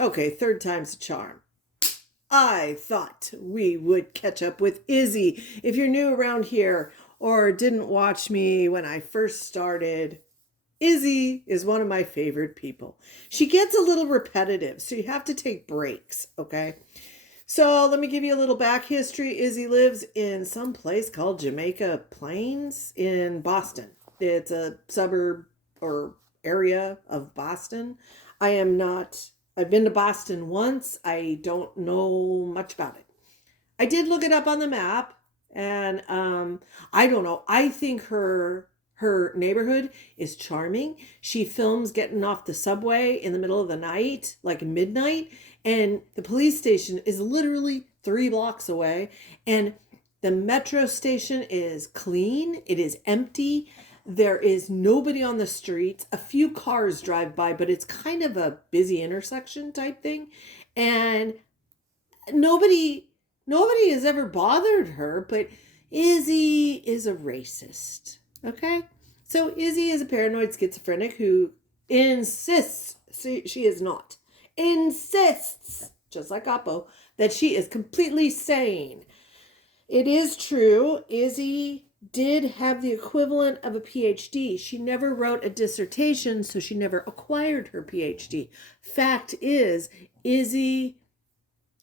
Okay, third time's a charm. I thought we would catch up with Izzy. If you're new around here or didn't watch me when I first started, Izzy is one of my favorite people. She gets a little repetitive, so you have to take breaks, okay? So let me give you a little back history. Izzy lives in some place called Jamaica Plains in Boston. It's a suburb or area of Boston. I am not, I've been to Boston once. I don't know much about it. I did look it up on the map, and I don't know. I think her neighborhood is charming. She films getting off the subway in the middle of the night, like midnight, and the police station is literally 3 blocks away, and the metro station is clean. It is empty. There is nobody on the streets. A few cars drive by, but it's kind of a busy intersection type thing, and nobody nobody has ever bothered her, but Izzy is a racist. Okay? So Izzy is a paranoid schizophrenic who insists she is not. Insists, just like Oppo, that she is completely sane. It is true, Izzy did have the equivalent of a PhD. She never wrote a dissertation, so she never acquired her PhD. Fact is, Izzy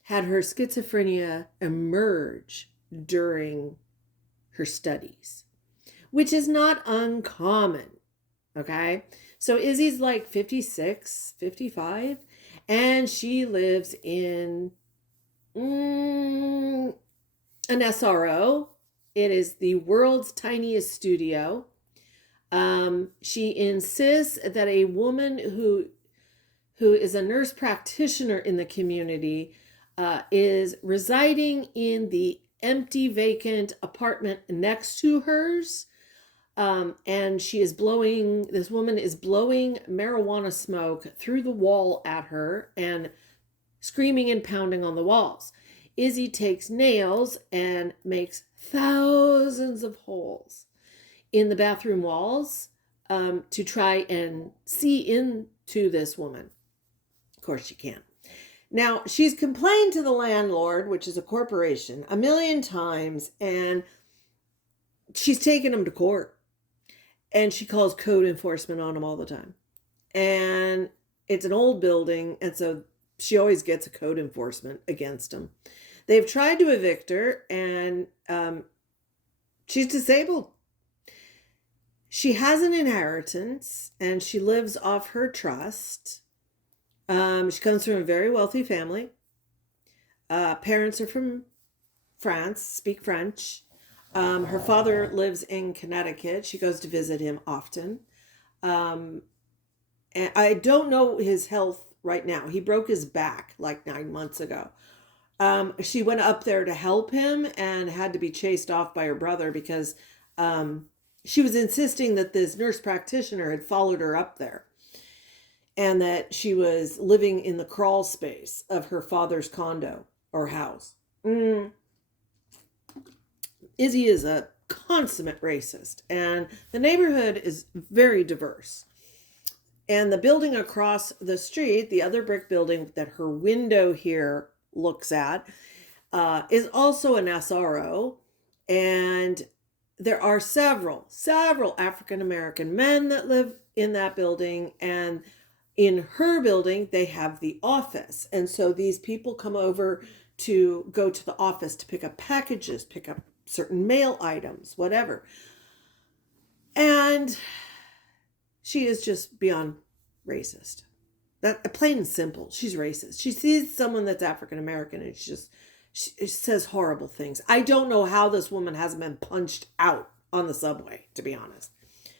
had her schizophrenia emerge during her studies, which is not uncommon. Okay. So Izzy's like 56, 55, and she lives in an SRO. It is the world's tiniest studio. She insists that a woman who is a nurse practitioner in the community is residing in the empty, vacant apartment next to hers. And this woman is blowing marijuana smoke through the wall at her and screaming and pounding on the walls. Izzy takes nails and makes thousands of holes in the bathroom walls to try and see into this woman. Of course, she can't. Now, she's complained to the landlord, which is a corporation, a million times, and she's taken him to court. And she calls code enforcement on him all the time. And it's an old building, and so she always gets a code enforcement against him. They've tried to evict her, and she's disabled. She has an inheritance, and she lives off her trust. She comes from a very wealthy family. Parents are from France, speak French. Her father lives in Connecticut. She goes to visit him often. And I don't know his health right now. He broke his back like 9 months ago. She went up there to help him and had to be chased off by her brother because she was insisting that this nurse practitioner had followed her up there, and that she was living in the crawl space of her father's condo or house. Izzy is a consummate racist, and the neighborhood is very diverse. And the building across the street, the other brick building that her window here looks at, is also an SRO. And there are several African American men that live in that building, and in her building, they have the office. And so these people come over to go to the office to pick up packages, pick up certain mail items, whatever. And she is just beyond racist. That plain and simple. She's racist. She sees someone that's African American and she says horrible things. I don't know how this woman hasn't been punched out on the subway, to be honest.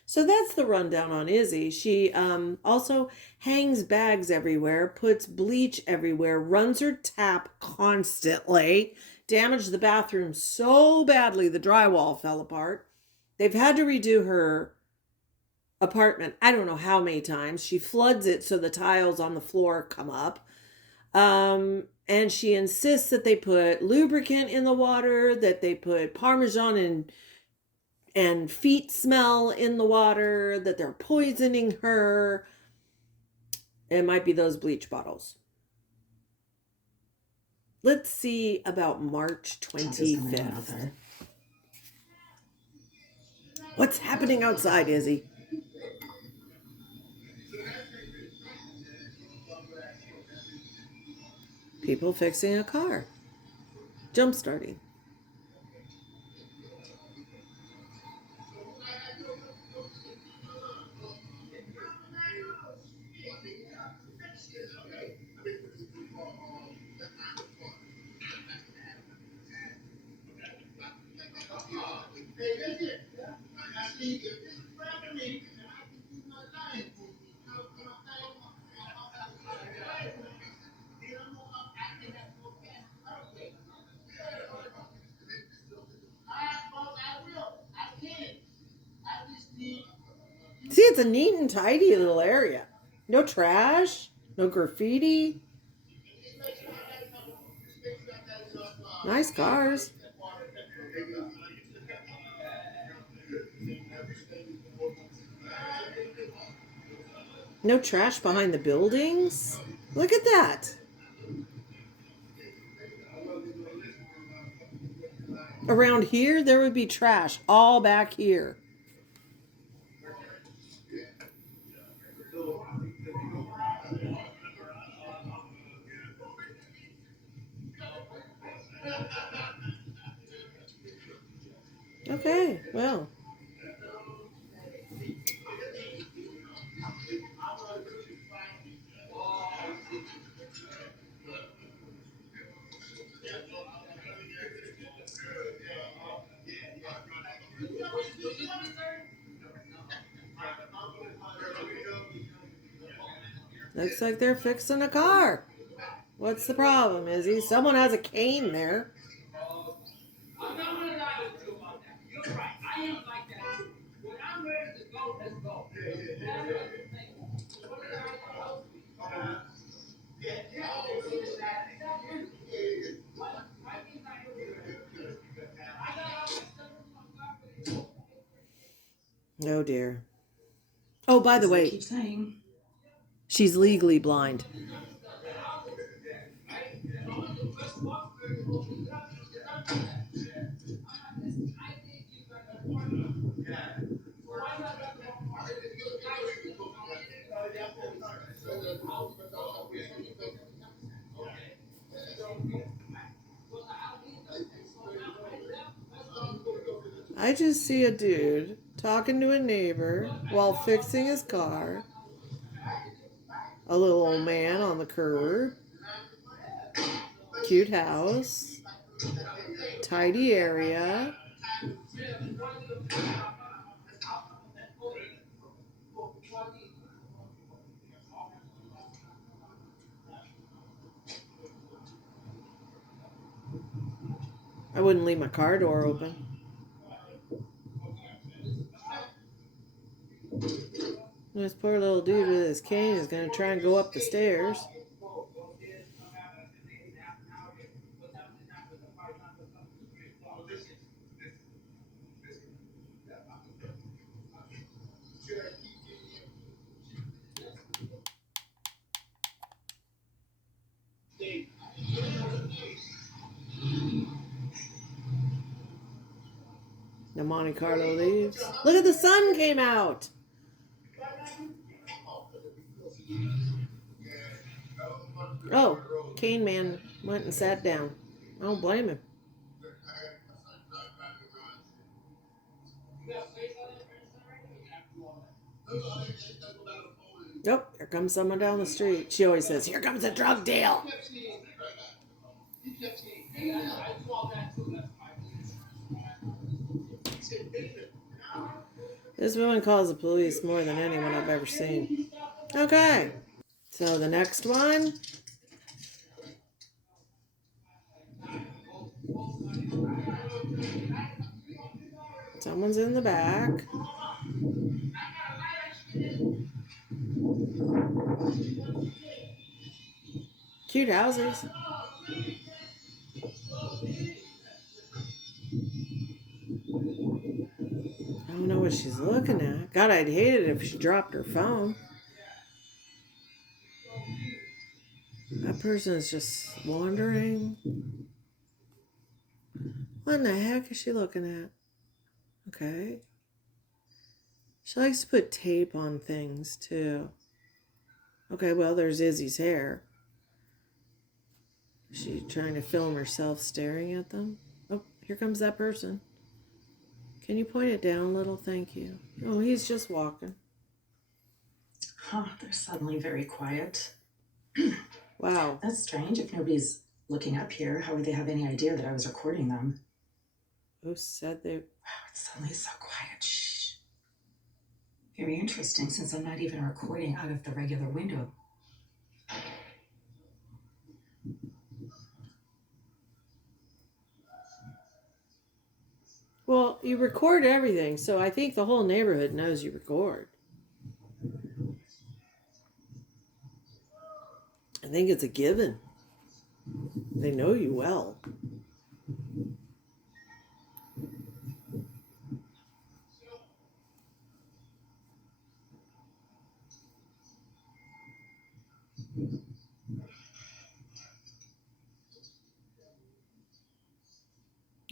So that's the rundown on Izzy. She also hangs bags everywhere, puts bleach everywhere, runs her tap constantly, damaged the bathroom so badly the drywall fell apart. They've had to redo her apartment I don't know how many times. She floods it so the tiles on the floor come up. And she insists that they put lubricant in the water, that they put Parmesan and feet smell in the water, that they're poisoning her. It might be those bleach bottles. Let's see about March 25th. What's happening outside, Izzy? People fixing a car. Jump starting. See, it's a neat and tidy little area. No trash, no graffiti. Nice cars. No trash behind the buildings. Look at that. Around here, there would be trash all back here. Okay, well. Looks like they're fixing a car. What's the problem, Izzy? Someone has a cane there. Oh dear. Oh, by the way, she's legally blind. I just see a dude talking to a neighbor while fixing his car. A little old man on the curb. Cute house. Tidy area. I wouldn't leave my car door open. This poor little dude with his cane is going to try and go up the stairs. The Monte Carlo leaves. Look at the sun came out. Oh, Cane Man went and sat down. I don't blame him. Nope, here comes someone down the street. She always says, "Here comes a drug deal." This woman calls the police more than anyone I've ever seen. Okay, so the next one. Someone's in the back. Cute houses. I don't know what she's looking at. God, I'd hate it if she dropped her phone. That person is just wandering. What in the heck is she looking at? Okay. She likes to put tape on things, too. Okay, well, there's Izzy's hair. Is she trying to film herself staring at them? Oh, here comes that person. Can you point it down a little? Thank you. Oh, he's just walking. Huh, they're suddenly very quiet. Wow. That's strange. If nobody's looking up here, how would they have any idea that I was recording them? Who said they... Wow, it's suddenly so quiet. Shh. Very interesting, since I'm not even recording out of the regular window. Well, you record everything, so I think the whole neighborhood knows you record. I think it's a given. They know you well.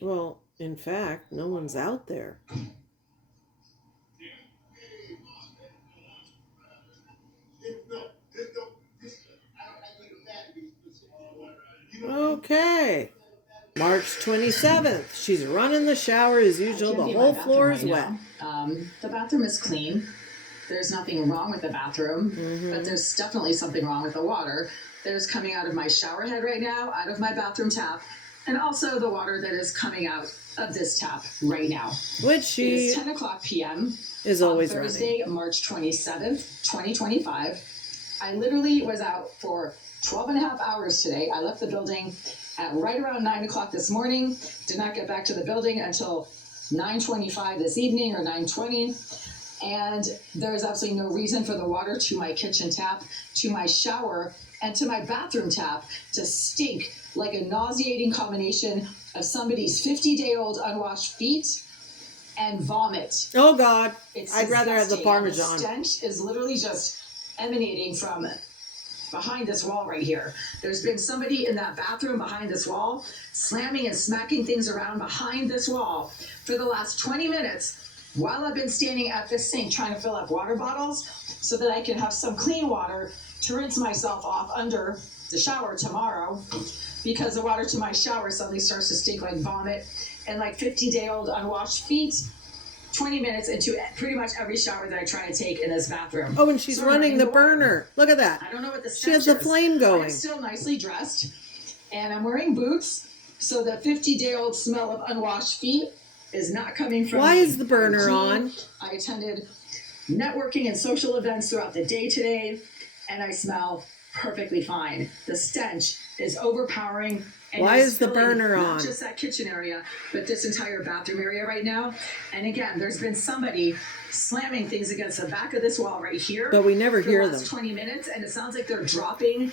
Well, in fact, no one's out there. Okay. March 27th. She's running the shower as usual. The whole floor is wet. The bathroom is clean. There's nothing wrong with the bathroom, but there's definitely something wrong with the water that is coming out of my shower head right now, out of my bathroom tap, and also the water that is coming out of this tap right now. Which she... It is 10 o'clock p.m. is always on Thursday, running. March 27th, 2025. I literally was out for 12 and a half hours today. I left the building at right around 9 o'clock this morning. Did not get back to the building until 9:25 this evening or 9:20. And there is absolutely no reason for the water to my kitchen tap, to my shower, and to my bathroom tap to stink like a nauseating combination of somebody's 50-day-old unwashed feet and vomit. Oh, God. It's I'd rather have the Parmesan. The stench is literally just emanating from behind this wall right here. There's been somebody in that bathroom behind this wall slamming and smacking things around behind this wall for the last 20 minutes while I've been standing at this sink trying to fill up water bottles so that I can have some clean water to rinse myself off under the shower tomorrow, because the water to my shower suddenly starts to stink like vomit and like 50-day-old unwashed feet 20 minutes into pretty much every shower that I try to take in this bathroom. Oh, and she's running the burner. Look at that. I don't know what the stench She has the is. flame going. I'm still nicely dressed, and I'm wearing boots, so the 50-day-old smell of unwashed feet is not coming from Why me. is the burner on? I attended networking and social events throughout the day today, and I smell perfectly fine. The stench is overpowering. And why is the burner on? Not just that kitchen area, but this entire bathroom area right now. And again, there's been somebody slamming things against the back of this wall right here. But we never hear them. For the last 20 minutes, and it sounds like they're dropping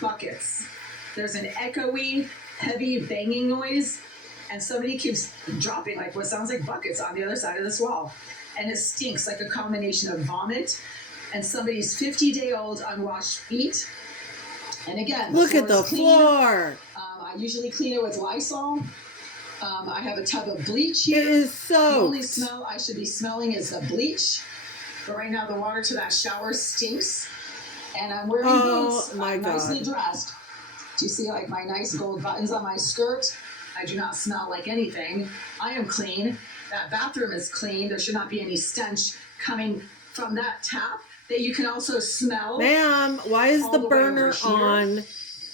buckets. There's an echoey, heavy banging noise, and somebody keeps dropping like what sounds like buckets on the other side of this wall. And it stinks like a combination of vomit and somebody's 50-day-old unwashed feet. And again, look at the floor. I usually clean it with Lysol. I have a tub of bleach here. It is soaked. The only smell I should be smelling is the bleach. But right now the water to that shower stinks. And I'm wearing boots. I'm nicely dressed. Do you see like my nice gold buttons on my skirt? I do not smell like anything. I am clean. That bathroom is clean. There should not be any stench coming from that tap that you can also smell. Ma'am, why is the burner on?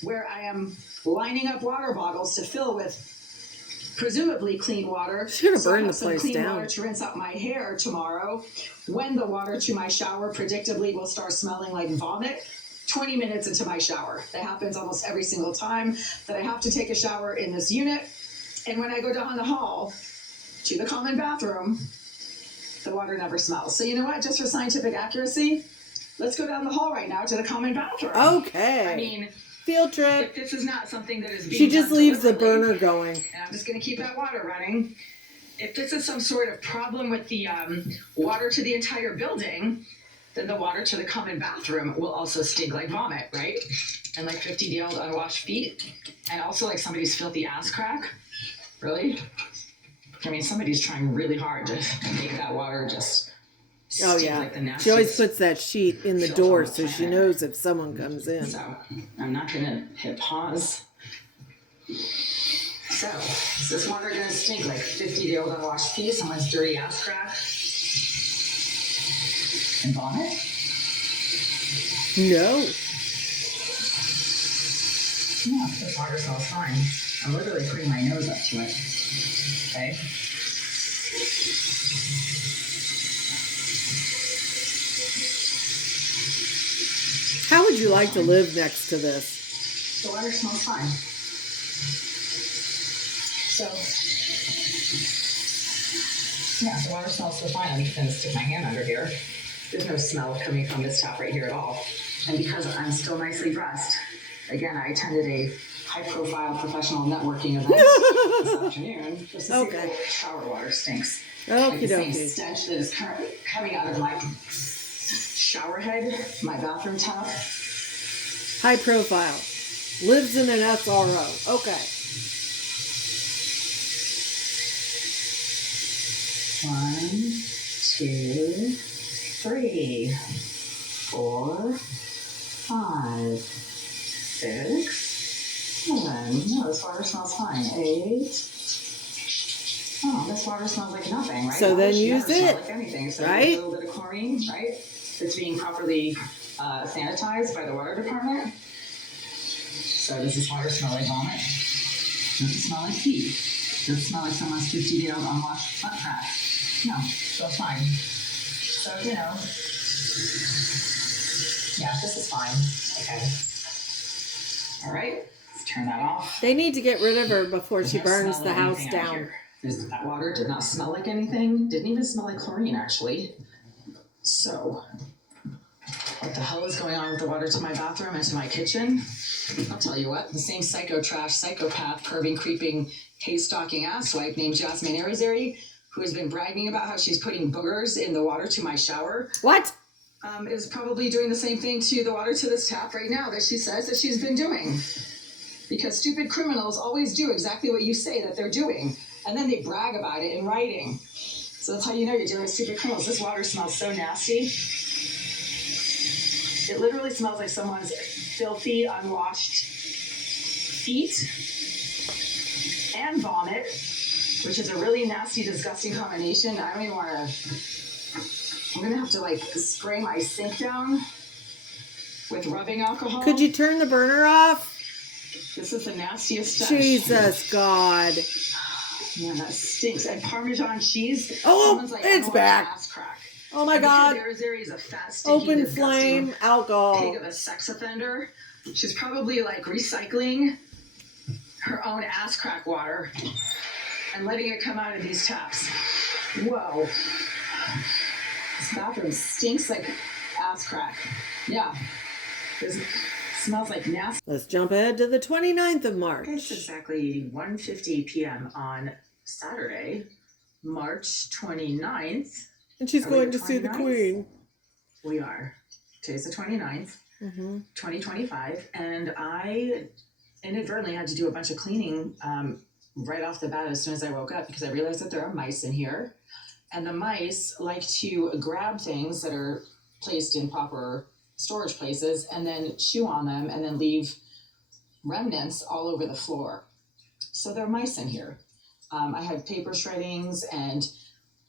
Where I am lining up water bottles to fill with presumably clean water. Should have burned the place clean down. Water to rinse out my hair tomorrow, when the water to my shower predictably will start smelling like vomit 20 minutes into my shower. That happens almost every single time that I have to take a shower in this unit. And when I go down the hall to the common bathroom, the water never smells. So you know what? Just for scientific accuracy, let's go down the hall right now to the common bathroom. Okay. I mean, field trip. If this is not something that is being she just done leaves the deliberately, burner going. and I'm just going to keep that water running. If this is some sort of problem with the water to the entire building, then the water to the common bathroom will also stink like vomit, right? And like 50-year-old unwashed feet, and also like somebody's filthy ass crack. Really? I mean, somebody's trying really hard to make that water just Oh stink yeah. like the nastiest. She always puts that sheet in the filth door on the so she planet. knows if someone comes in. So I'm not gonna hit pause. So is this water gonna stink like 50-year-old unwashed feet, someone's dirty ass crack, and vomit? No. No, this water smells fine. I'm literally putting my nose up to it. Okay. How would you like to live next to this? The water smells fine. So, yeah, the water smells so fine. I'm just going to stick my hand under here. There's no smell coming from this tap right here at all. And because I'm still nicely dressed, again, I attended a high-profile professional networking event this afternoon just to see if the shower water stinks. Like the same stench that is currently coming out of my shower head, my bathroom tub. High profile. Lives in an SRO. Okay. 1, 2, 3, 4, 5, 6, 7. No, this water smells fine. 8. Oh, this water smells like nothing, right? So then use it, like anything. So right? A little bit of chlorine, right? It's being properly sanitized by the water department. So does this water smell like vomit? Does it smell like pee? Does it smell like someone's 50-year-old unwashed butt crack? No, so fine. So, you know, yeah, this is fine. Okay. All right, let's turn that off. They need to get rid of her before she burns the house down. That water did not smell like anything. Didn't even smell like chlorine, actually. So, what the hell is going on with the water to my bathroom and to my kitchen? I'll tell you what. The same psychopath, perving, creeping, hay-stalking asswipe named Jasmine Arizari, who has been bragging about how she's putting boogers in the water to my shower. What? Is probably doing the same thing to the water to this tap right now that she says that she's been doing. Because stupid criminals always do exactly what you say that they're doing. And then they brag about it in writing. So that's how you know you're dealing with stupid criminals. This water smells so nasty. It literally smells like someone's filthy, unwashed feet and vomit, which is a really nasty, disgusting combination. I don't even want to... I'm going to have to, like, spray my sink down with rubbing alcohol. Could you turn the burner off? This is the nastiest stuff. Jesus, God. Man, that stinks. And Parmesan cheese. Oh, like, it's back. Ass crack. Oh my God. Arizari is a fat, stinky, open flame alcohol. Pig of a sex offender. She's probably like recycling her own ass crack water and letting it come out of these taps. Whoa. This bathroom stinks like ass crack. Yeah. It smells like nasty. Let's jump ahead to the 29th of March. It's exactly 1:50 p.m. on Saturday, March 29th. And she's going to see the Queen. We are. Today's the 29th, 2025. And I inadvertently had to do a bunch of cleaning right off the bat as soon as I woke up because I realized that there are mice in here. And the mice like to grab things that are placed in proper storage places and then chew on them and then leave remnants all over the floor. So there are mice in here. I had paper shreddings and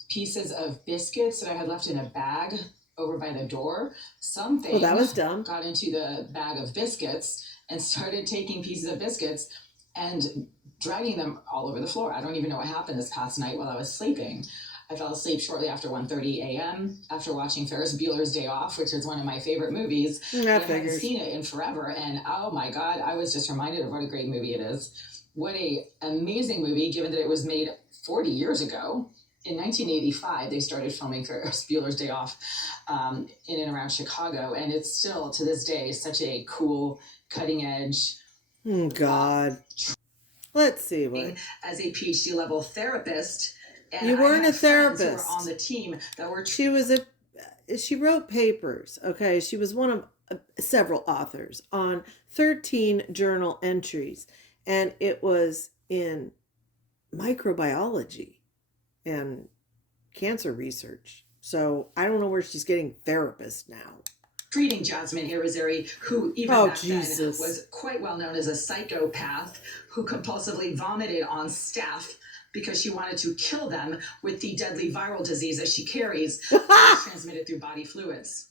pieces of biscuits that I had left in a bag over by the door. Something that was dumb. Got into the bag of biscuits and started taking pieces of biscuits and dragging them all over the floor. I don't even know what happened this past night while I was sleeping. I fell asleep shortly after 1:30 a.m. after watching Ferris Bueller's Day Off, which is one of my favorite movies. I hadn't seen it in forever, and oh my God, I was just reminded of what a great movie it is. What a amazing movie, given that it was made 40 years ago. In 1985, they started filming Ferris Bueller's Day Off in and around Chicago, and it's still, to this day, such a cool, cutting-edge... Oh, God. Let's see what... As a PhD-level therapist... And you weren't a therapist. Who were on the team that were... She was a... she wrote papers. Okay, she was one of several authors on 13 journal entries, and it was in microbiology and cancer research. So I don't know where she's getting therapists now. Treating Jasmine Irizarry, who even back then was quite well known as a psychopath who compulsively vomited on staff because she wanted to kill them with the deadly viral disease that she carries, transmitted through body fluids.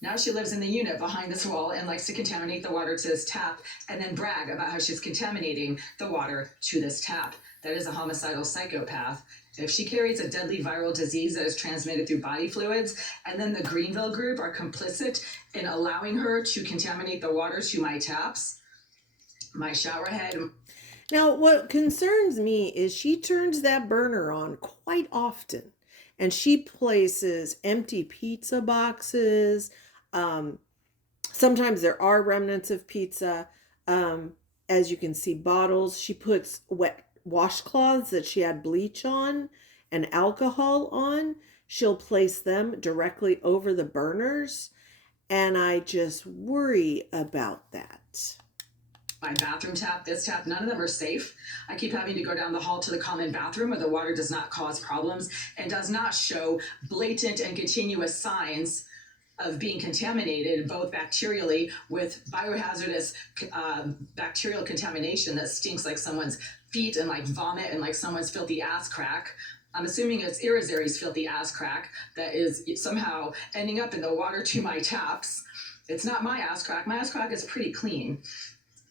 Now she lives in the unit behind this wall and likes to contaminate the water to this tap and then brag about how she's contaminating the water to this tap. That is a homicidal psychopath. If she carries a deadly viral disease that is transmitted through body fluids, and then the Greenville group are complicit in allowing her to contaminate the water to my taps, my shower head. Now, what concerns me is she turns that burner on quite often, and she places empty pizza boxes. Sometimes there are remnants of pizza. As you can see, bottles. She puts wet washcloths that she had bleach on and alcohol on. She'll place them directly over the burners, and I just worry about that. My bathroom tap, this tap, none of them are safe. I keep having to go down the hall to the common bathroom where the water does not cause problems and does not show blatant and continuous signs of being contaminated, both bacterially with biohazardous bacterial contamination that stinks like someone's feet and like vomit and like someone's filthy ass crack. I'm assuming it's Irizarry's filthy ass crack that is somehow ending up in the water to my taps. It's not my ass crack. My ass crack is pretty clean.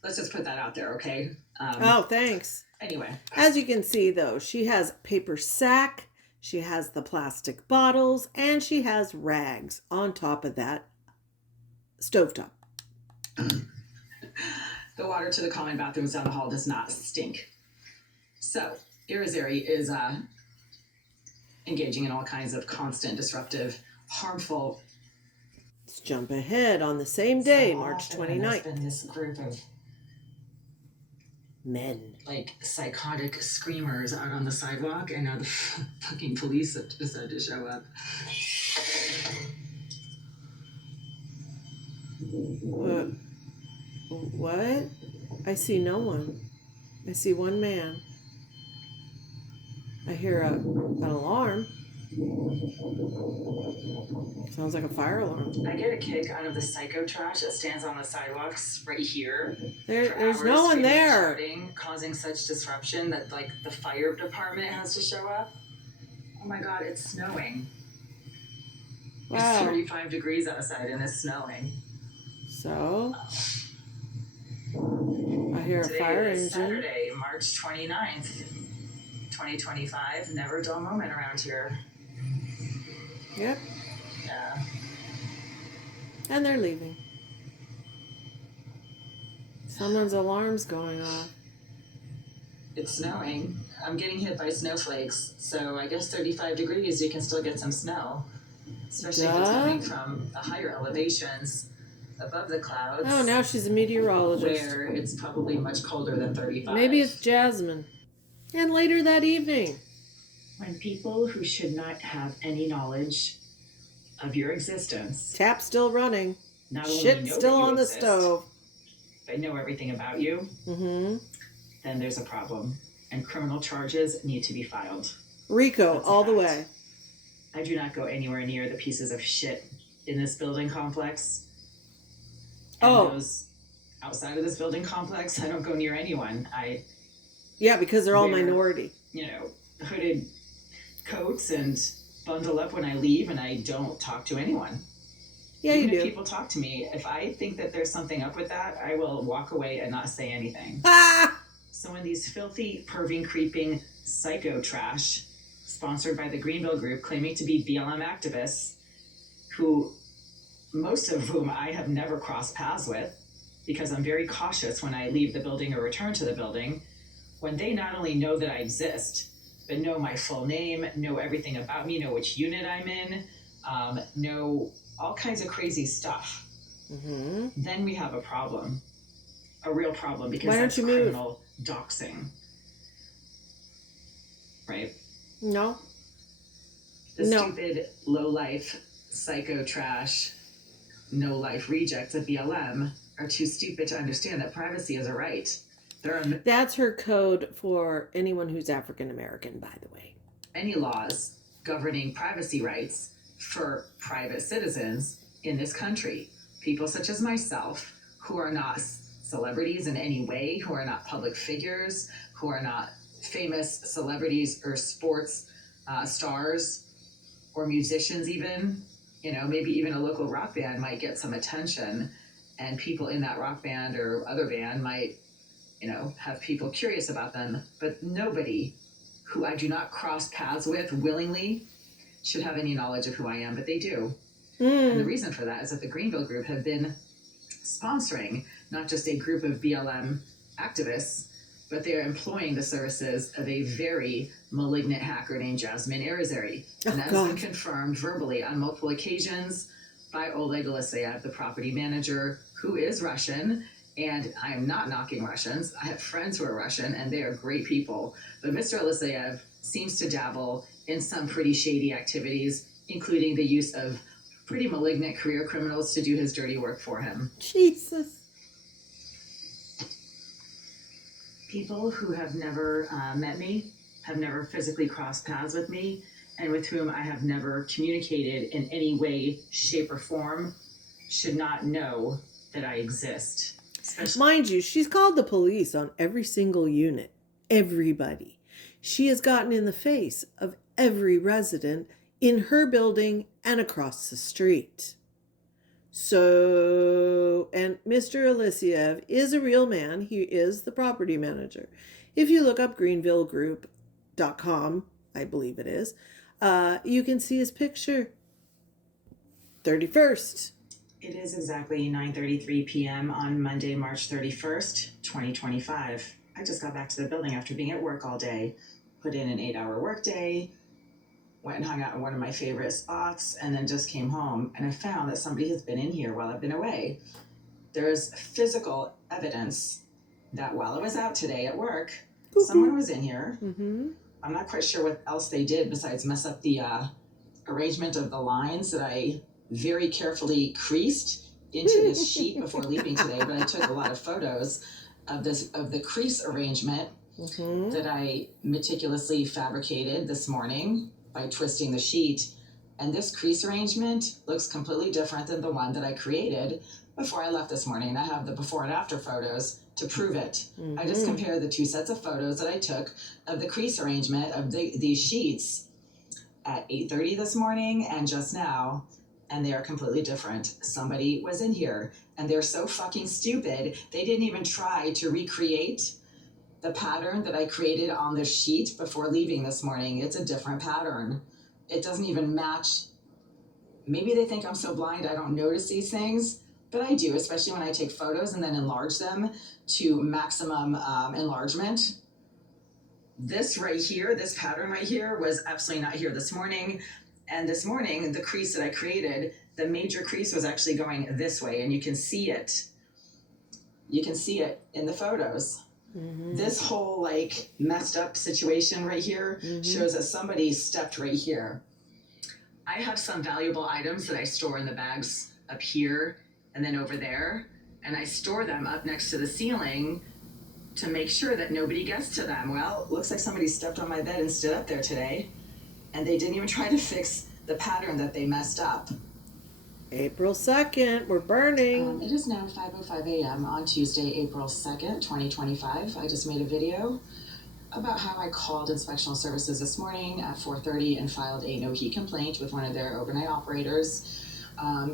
Let's just put that out there, okay? Oh, thanks. Anyway. As you can see, though, she has paper sack, she has the plastic bottles, and she has rags on top of that stovetop. The water to the common bathrooms down the hall does not stink. So, Irizarry is engaging in all kinds of constant, disruptive, harmful. Let's jump ahead on the same day, March 29th. There's been this group of men, like psychotic screamers out on the sidewalk, and now the fucking police have decided to show up. What? I see no one. I see one man. I hear an alarm. Sounds like a fire alarm. I get a kick out of the psycho trash that stands on the sidewalks right here. There's no one there. Shouting, causing such disruption that like the fire department has to show up. Oh my god, it's snowing. Wow. It's 35 degrees outside and it's snowing. So I hear a fire engine. Saturday, March 29th, 2025. Never a dull moment around here. Yep. Yeah. And they're leaving. Someone's alarm's going off. It's snowing. I'm getting hit by snowflakes. So I guess 35 degrees, you can still get some snow. Especially if it's coming from the higher elevations above the clouds. Oh, now she's a meteorologist. Where it's probably much colder than 35. Maybe it's Jasmine. And later that evening. When people who should not have any knowledge of your existence. Tap still running. Not only Shit know still that you on the exist, stove. They know everything about you. Mm-hmm. Then there's a problem. And criminal charges need to be filed. RICO all the way. I do not go anywhere near the pieces of shit in this building complex. And those outside of this building complex, I don't go near anyone. Yeah, because they're all minority. You know, hooded coats and bundle up when I leave, and I don't talk to anyone. Yeah, Even you if do. people talk to me, if I think that there's something up with that, I will walk away and not say anything. Ah! So when these filthy, perving, creeping psycho trash, sponsored by the Greenville group, claiming to be BLM activists, who most of whom I have never crossed paths with, because I'm very cautious when I leave the building or return to the building, when they not only know that I exist, but know my full name, know everything about me, know which unit I'm in, know all kinds of crazy stuff. Mm-hmm. Then we have a problem. A real problem, because Why don't that's you move? criminal doxing. Right? No. The stupid, low-life psycho trash, no life rejects of BLM are too stupid to understand that privacy is a right. There are That's her code for anyone who's African American, by the way. many laws governing privacy rights for private citizens in this country. People such as myself, who are not celebrities in any way, who are not public figures, who are not famous celebrities or sports stars or musicians even, maybe even a local rock band might get some attention, and people in that rock band or other band might, have people curious about them. But nobody who I do not cross paths with willingly should have any knowledge of who I am, but they do. And the reason for that is that the Greenville Group have been sponsoring not just a group of BLM activists, but they're employing the services of a very malignant hacker named Jasmine Arizari. And that has been confirmed verbally on multiple occasions by Oleg Aleseyev, the property manager, who is Russian. And I am not knocking Russians. I have friends who are Russian, and they are great people. But Mr. Aleseyev seems to dabble in some pretty shady activities, including the use of pretty malignant career criminals to do his dirty work for him. Jesus. People who have never met me, have never physically crossed paths with me, and with whom I have never communicated in any way, shape, or form should not know that I exist. Mind you, she's called the police on every single unit. Everybody. She has gotten in the face of every resident in her building and across the street. So, and Mr. Aleseyev is a real man. He is the property manager. If you look up greenvillegroup.com, I believe it is, you can see his picture. 31st. It is exactly 9:33 p.m. on Monday, March 31st, 2025. I just got back to the building after being at work all day, put in an 8-hour workday, went and hung out in one of my favorite spots, and then just came home, and I found that somebody has been in here while I've been away. There's physical evidence that while I was out today at work, someone was in here. I'm not quite sure what else they did besides mess up the arrangement of the lines that I very carefully creased into this sheet before leaving today, but I took a lot of photos of the crease arrangement that I meticulously fabricated this morning by twisting the sheet. And this crease arrangement looks completely different than the one that I created before I left this morning. And I have the before and after photos to prove it. I just compared the two sets of photos that I took of the crease arrangement of these sheets at 8:30 this morning and just now, and they are completely different. Somebody was in here, and they're so fucking stupid, they didn't even try to recreate the pattern that I created on the sheet before leaving this morning. It's a different pattern. It doesn't even match. Maybe they think I'm so blind I don't notice these things, but I do, especially when I take photos and then enlarge them to maximum enlargement. This right here, this pattern right here, was absolutely not here this morning. And this morning, the crease that I created, the major crease was actually going this way, and you can see it. You can see it in the photos. This whole messed up situation right here shows that somebody stepped right here. I have some valuable items that I store in the bags up here and then over there, and I store them up next to the ceiling to make sure that nobody gets to them. Well, looks like somebody stepped on my bed and stood up there today, and they didn't even try to fix the pattern that they messed up. April 2nd, we're burning. It is now 5:05 a.m. on Tuesday, April 2nd, 2025. I just made a video about how I called inspectional services this morning at 4:30 and filed a no-heat complaint with one of their overnight operators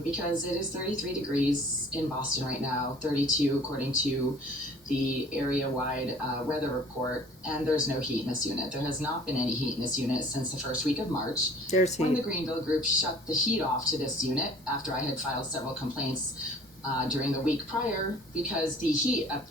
because it is 33 degrees in Boston right now, 32 according to the area-wide weather report, and there's no heat in this unit. There has not been any heat in this unit since the first week of March. There's heat. When the Greenville Group shut the heat off to this unit after I had filed several complaints during the week prior because the heat up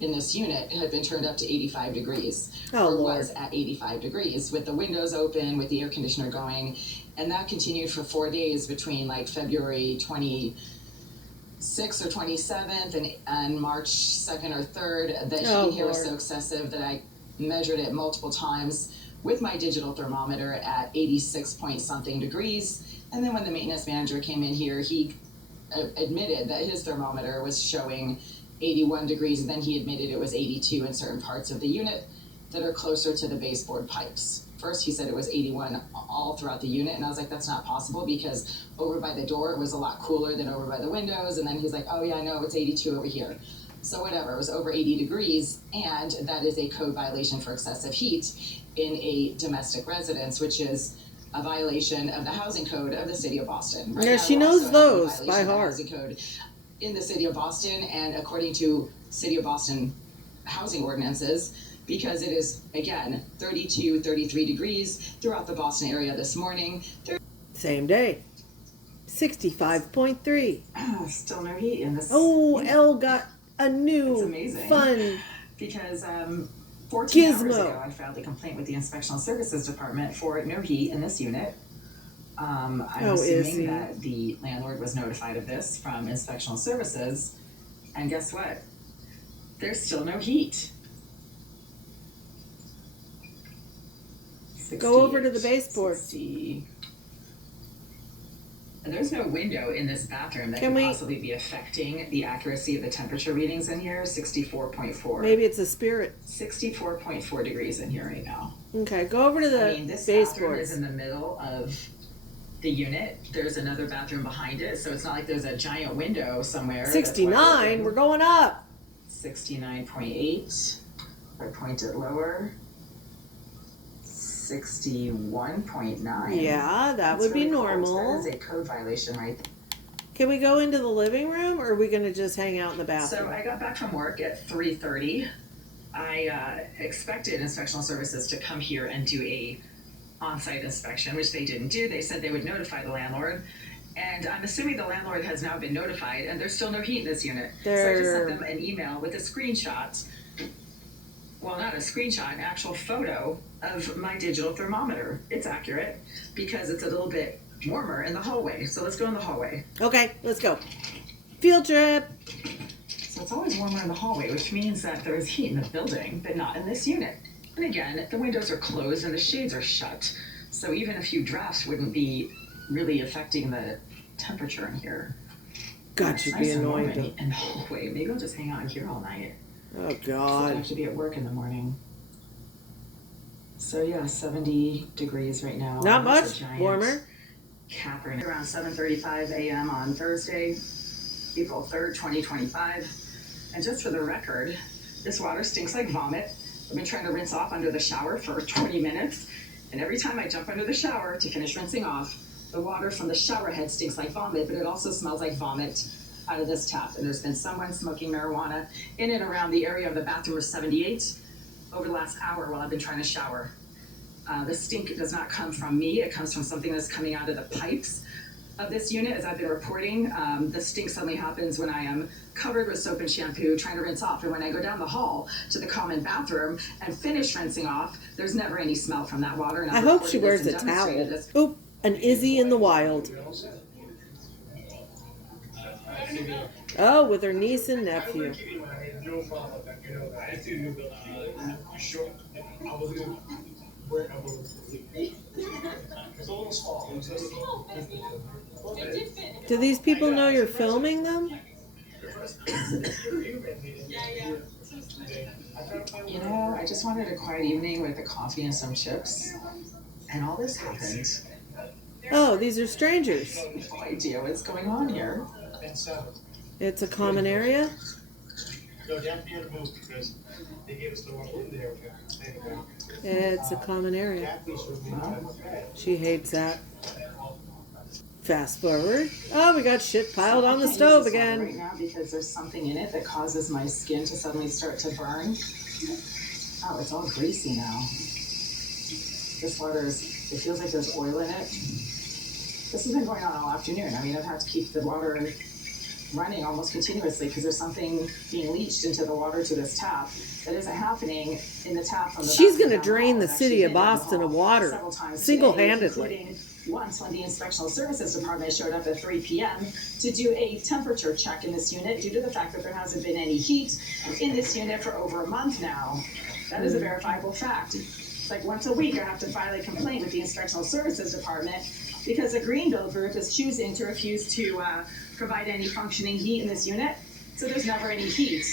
in this unit had been turned up to 85 degrees. Oh, Lord. Was at 85 degrees with the windows open, with the air conditioner going, and that continued for 4 days between February 26th or 27th and March 2nd or 3rd. The heat here was so excessive that I measured it multiple times with my digital thermometer at 86 point something degrees, And then when the maintenance manager came in here, he admitted that his thermometer was showing 81 degrees, and then he admitted it was 82 in certain parts of the unit that are closer to the baseboard pipes. First, he said it was 81 all throughout the unit, and I was like, that's not possible, because over by the door it was a lot cooler than over by the windows. And then he's like, oh yeah, I know, it's 82 over here. So whatever, it was over 80 degrees, and that is a code violation for excessive heat in a domestic residence, which is a violation of the housing code of the city of Boston. Yeah, she knows those by heart. Housing code in the city of Boston, and according to city of Boston housing ordinances, because it is, again, 32, 33 degrees throughout the Boston area this morning. Same day. 65.3. Still no heat in this. Oh, Elle got a new fun because 14 gizmo. hours ago I filed a complaint with the Inspectional Services Department for no heat in this unit. I'm assuming Izzy. that the landlord was notified of this from Inspectional Services, and guess what? There's still no heat. Go over to the baseboard. 60. And there's no window in this bathroom that could possibly be affecting the accuracy of the temperature readings in here. 64.4. Maybe it's a spirit. 64.4 degrees in here right now. Okay, go over to the this baseboard. bathroom is in the middle of the unit. There's another bathroom behind it, so it's not like there's a giant window somewhere. 69. We're going up. 69.8. I point it lower. 61.9. Yeah, that would be normal. That is a code violation, right? Can we go into the living room, or are we going to just hang out in the bathroom? So I got back from work at 3:30. I expected Inspectional Services to come here and do a on-site inspection, which they didn't do. They said they would notify the landlord. And I'm assuming the landlord has now been notified, and there's still no heat in this unit. So I just sent them an email with a screenshot. Well, not a screenshot, an actual photo of my digital thermometer. It's accurate because it's a little bit warmer in the hallway. So let's go in the hallway. Okay, let's go. Field trip. So it's always warmer in the hallway, which means that there is heat in the building, but not in this unit. And again, the windows are closed and the shades are shut. So even a few drafts wouldn't be really affecting the temperature in here. God, you'd be annoying to... in the hallway. Maybe I'll just hang out in here all night. Oh, God. I have to be at work in the morning. So yeah, 70 degrees right now. Not much warmer. Catherine, around 7:35 a.m. on Thursday, April 3rd, 2025. And just for the record, this water stinks like vomit. I've been trying to rinse off under the shower for 20 minutes. And every time I jump under the shower to finish rinsing off, the water from the shower head stinks like vomit, but it also smells like vomit out of this tap. And there's been someone smoking marijuana in and around the area of the bathroom of 78 over the last hour while I've been trying to shower. The stink does not come from me. It comes from something that's coming out of the pipes of this unit. As I've been reporting, the stink suddenly happens when I am covered with soap and shampoo trying to rinse off. And when I go down the hall to the common bathroom and finish rinsing off, there's never any smell from that water. And I hope she wears a towel. Oop, an Izzy in the wild. Oh, with her niece and nephew. Do these people know you're filming them? You know, I just wanted a quiet evening with a coffee and some chips, and all this happened. Oh, these are strangers. I have no idea what's going on here. It's a common area? It's a common area. She hates that. Fast forward. Oh, we got shit piled on the stove again. Right now because there's something in it that causes my skin to suddenly start to burn. Oh, it's all greasy now. This water it feels like there's oil in it. This has been going on all afternoon. I mean, I've had to keep the water running almost continuously because there's something being leached into the water to this tap that isn't happening in the tap from the She's going to drain the city of Boston of water single-handedly. Once when the Inspectional Services Department showed up at 3 p.m. to do a temperature check in this unit due to the fact that there hasn't been any heat in this unit for over a month now. That is a verifiable fact. Like once a week I have to file a complaint with the Inspectional Services Department because the Greenville group is choosing to refuse to provide any functioning heat in this unit. So there's never any heat.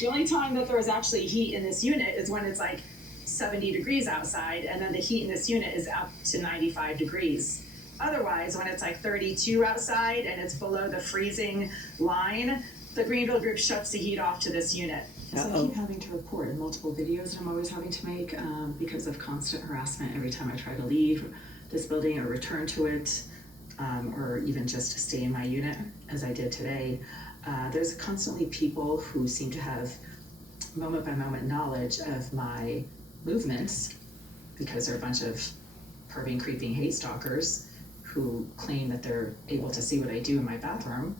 The only time that there is actually heat in this unit is when it's like 70 degrees outside, and then the heat in this unit is up to 95 degrees. Otherwise, when it's like 32 outside and it's below the freezing line, the Greenville group shuts the heat off to this unit. So I keep having to report in multiple videos that I'm always having to make because of constant harassment every time I try to leave this building or return to it, or even just stay in my unit, as I did today. There's constantly people who seem to have moment by moment knowledge of my movements, because they're a bunch of perving, creeping hate stalkers who claim that they're able to see what I do in my bathroom.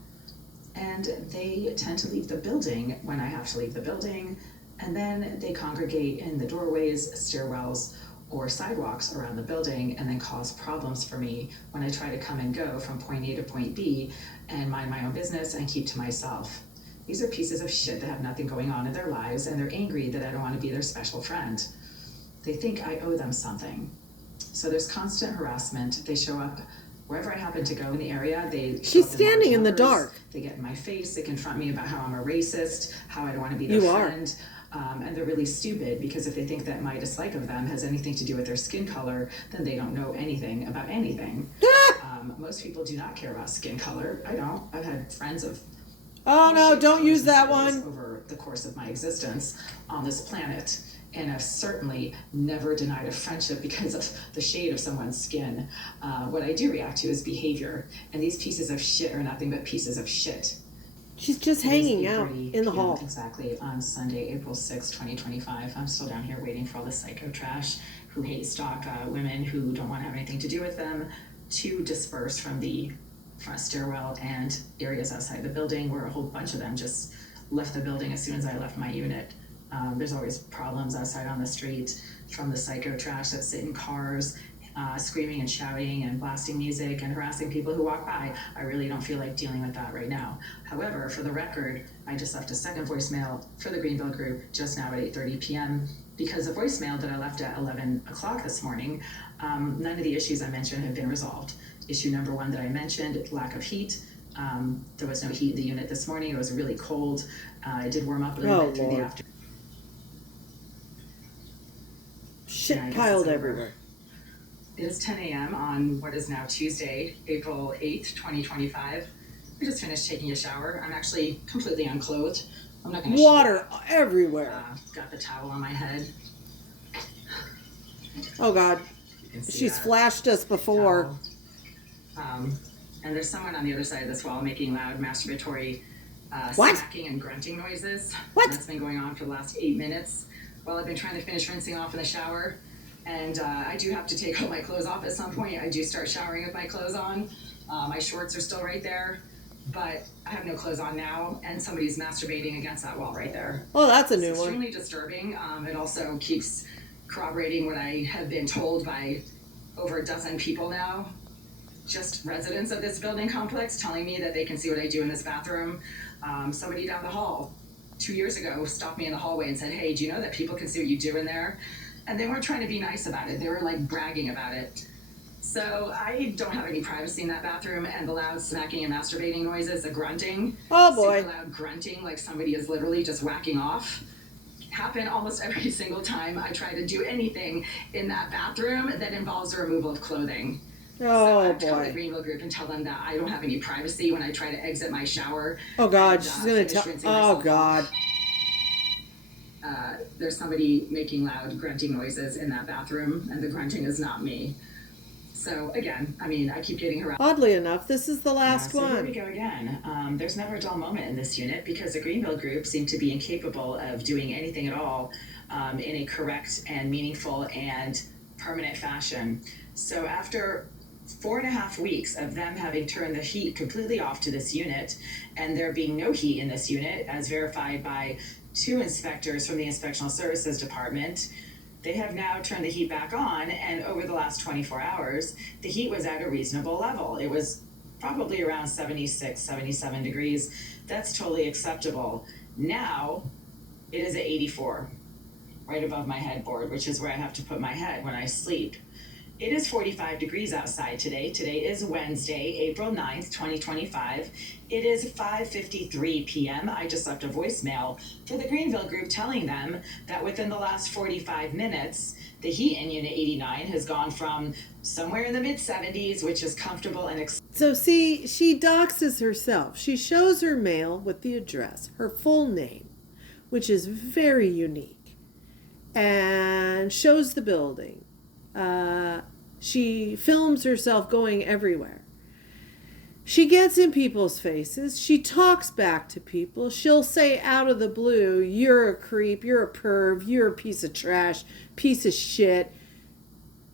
And they tend to leave the building when I have to leave the building, and then they congregate in the doorways, stairwells, or sidewalks around the building, and then cause problems for me when I try to come and go from point A to point B and mind my own business and keep to myself. These are pieces of shit that have nothing going on in their lives, and they're angry that I don't want to be their special friend. They think I owe them something. So there's constant harassment. They show up wherever I happen to go in the area. She's standing in the dark. They get in my face. They confront me about how I'm a racist, how I don't want to be their friend. And they're really stupid, because if they think that my dislike of them has anything to do with their skin color, then they don't know anything about anything. Most people do not care about skin color. I don't. I've had friends of... Oh no, don't use that one. ...over the course of my existence on this planet. And I've certainly never denied a friendship because of the shade of someone's skin. What I do react to is behavior. And these pieces of shit are nothing but pieces of shit. She's just hanging out in the hall. Exactly, on Sunday, April 6, 2025. I'm still down here waiting for all the psycho trash who hate stalk women who don't want to have anything to do with them to disperse from the front stairwell and areas outside the building, where a whole bunch of them just left the building as soon as I left my unit. There's always problems outside on the street from the psycho trash that sit in cars, screaming and shouting and blasting music and harassing people who walk by. I really don't feel like dealing with that right now. However, for the record, I just left a second voicemail for the Greenville group just now at 8:30 p.m. because the voicemail that I left at 11 o'clock this morning, none of the issues I mentioned have been resolved. Issue number one that I mentioned, lack of heat. There was no heat in the unit this morning. It was really cold. It did warm up a little bit through the afternoon. Shit piled everywhere. It is 10 a.m. on what is now Tuesday, April 8th, 2025. I just finished taking a shower. I'm actually completely unclothed. I'm not going to water everywhere. Got the towel on my head. Oh God, she's flashed us before. And there's someone on the other side of this wall making loud masturbatory smacking and grunting noises. What? That's been going on for the last 8 minutes while I've been trying to finish rinsing off in the shower. And I do have to take all my clothes off at some point. I do start showering with my clothes on. My shorts are still right there, but I have no clothes on now, and somebody's masturbating against that wall right there. Oh, that's a new one. It's extremely disturbing. It also keeps corroborating what I have been told by over a dozen people now, just residents of this building complex, telling me that they can see what I do in this bathroom. Somebody down the hall 2 years ago stopped me in the hallway and said, "Hey, do you know that people can see what you do in there?" And they weren't trying to be nice about it. They were like bragging about it. So I don't have any privacy in that bathroom, and the loud smacking and masturbating noises, the grunting. Oh boy. Super loud grunting like somebody is literally just whacking off, happen almost every single time I try to do anything in that bathroom that involves the removal of clothing. So I tell the Greenville group and tell them that I don't have any privacy when I try to exit my shower. Oh God, she's gonna tell. Oh God. There's somebody making loud grunting noises in that bathroom, and the grunting is not me. So again, I mean, I keep getting harassed. Oddly enough, this is the last one. So here we go again. There's never a dull moment in this unit because the Greenville group seem to be incapable of doing anything at all in a correct and meaningful and permanent fashion. So after 4.5 weeks of them having turned the heat completely off to this unit, and there being no heat in this unit, as verified by 2 inspectors from the Inspectional Services Department, they have now turned the heat back on, and over the last 24 hours, the heat was at a reasonable level. It was probably around 76, 77 degrees. That's totally acceptable. Now, it is at 84, right above my headboard, which is where I have to put my head when I sleep. It is 45 degrees outside today. Today is Wednesday, April 9th, 2025. It is 5:53 p.m. I just left a voicemail for the Greenville group telling them that within the last 45 minutes, the heat in Unit 89 has gone from somewhere in the mid 70s, which is comfortable and So see, she doxes herself. She shows her mail with the address, her full name, which is very unique, and shows the building. She films herself going everywhere. She gets in people's faces. She talks back to people. She'll say out of the blue, "You're a creep, you're a perv, you're a piece of trash, piece of shit."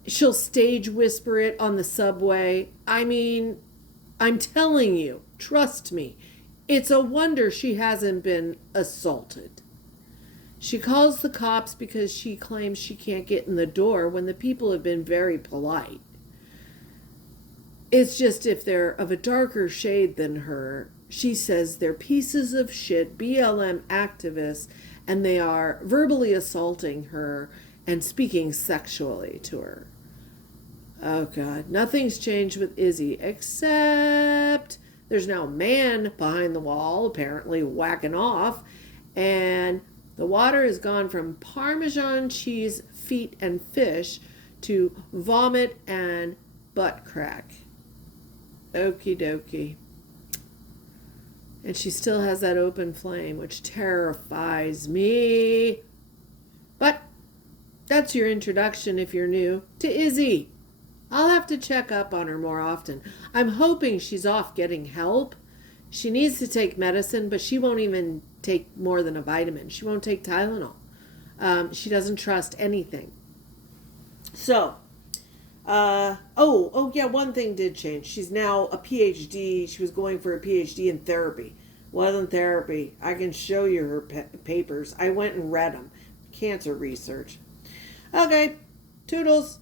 She'll stage whisper it on the subway. I mean, I'm telling you, trust me, it's a wonder she hasn't been assaulted. She calls the cops because she claims she can't get in the door when the people have been very polite. It's just if they're of a darker shade than her, she says they're pieces of shit, BLM activists, and they are verbally assaulting her and speaking sexually to her. Oh God, nothing's changed with Izzy except there's now a man behind the wall apparently whacking off, and the water has gone from Parmesan cheese, feet, and fish to vomit and butt crack. Okie dokie. And she still has that open flame, which terrifies me. But that's your introduction if you're new to Izzy. I'll have to check up on her more often. I'm hoping she's off getting help. She needs to take medicine, but she won't even take more than a vitamin. She won't take Tylenol. She doesn't trust anything. So, oh yeah, one thing did change. She's now a PhD. She was going for a PhD in therapy. Wasn't therapy. I can show you her papers. I went and read them. Cancer research. Okay, toodles.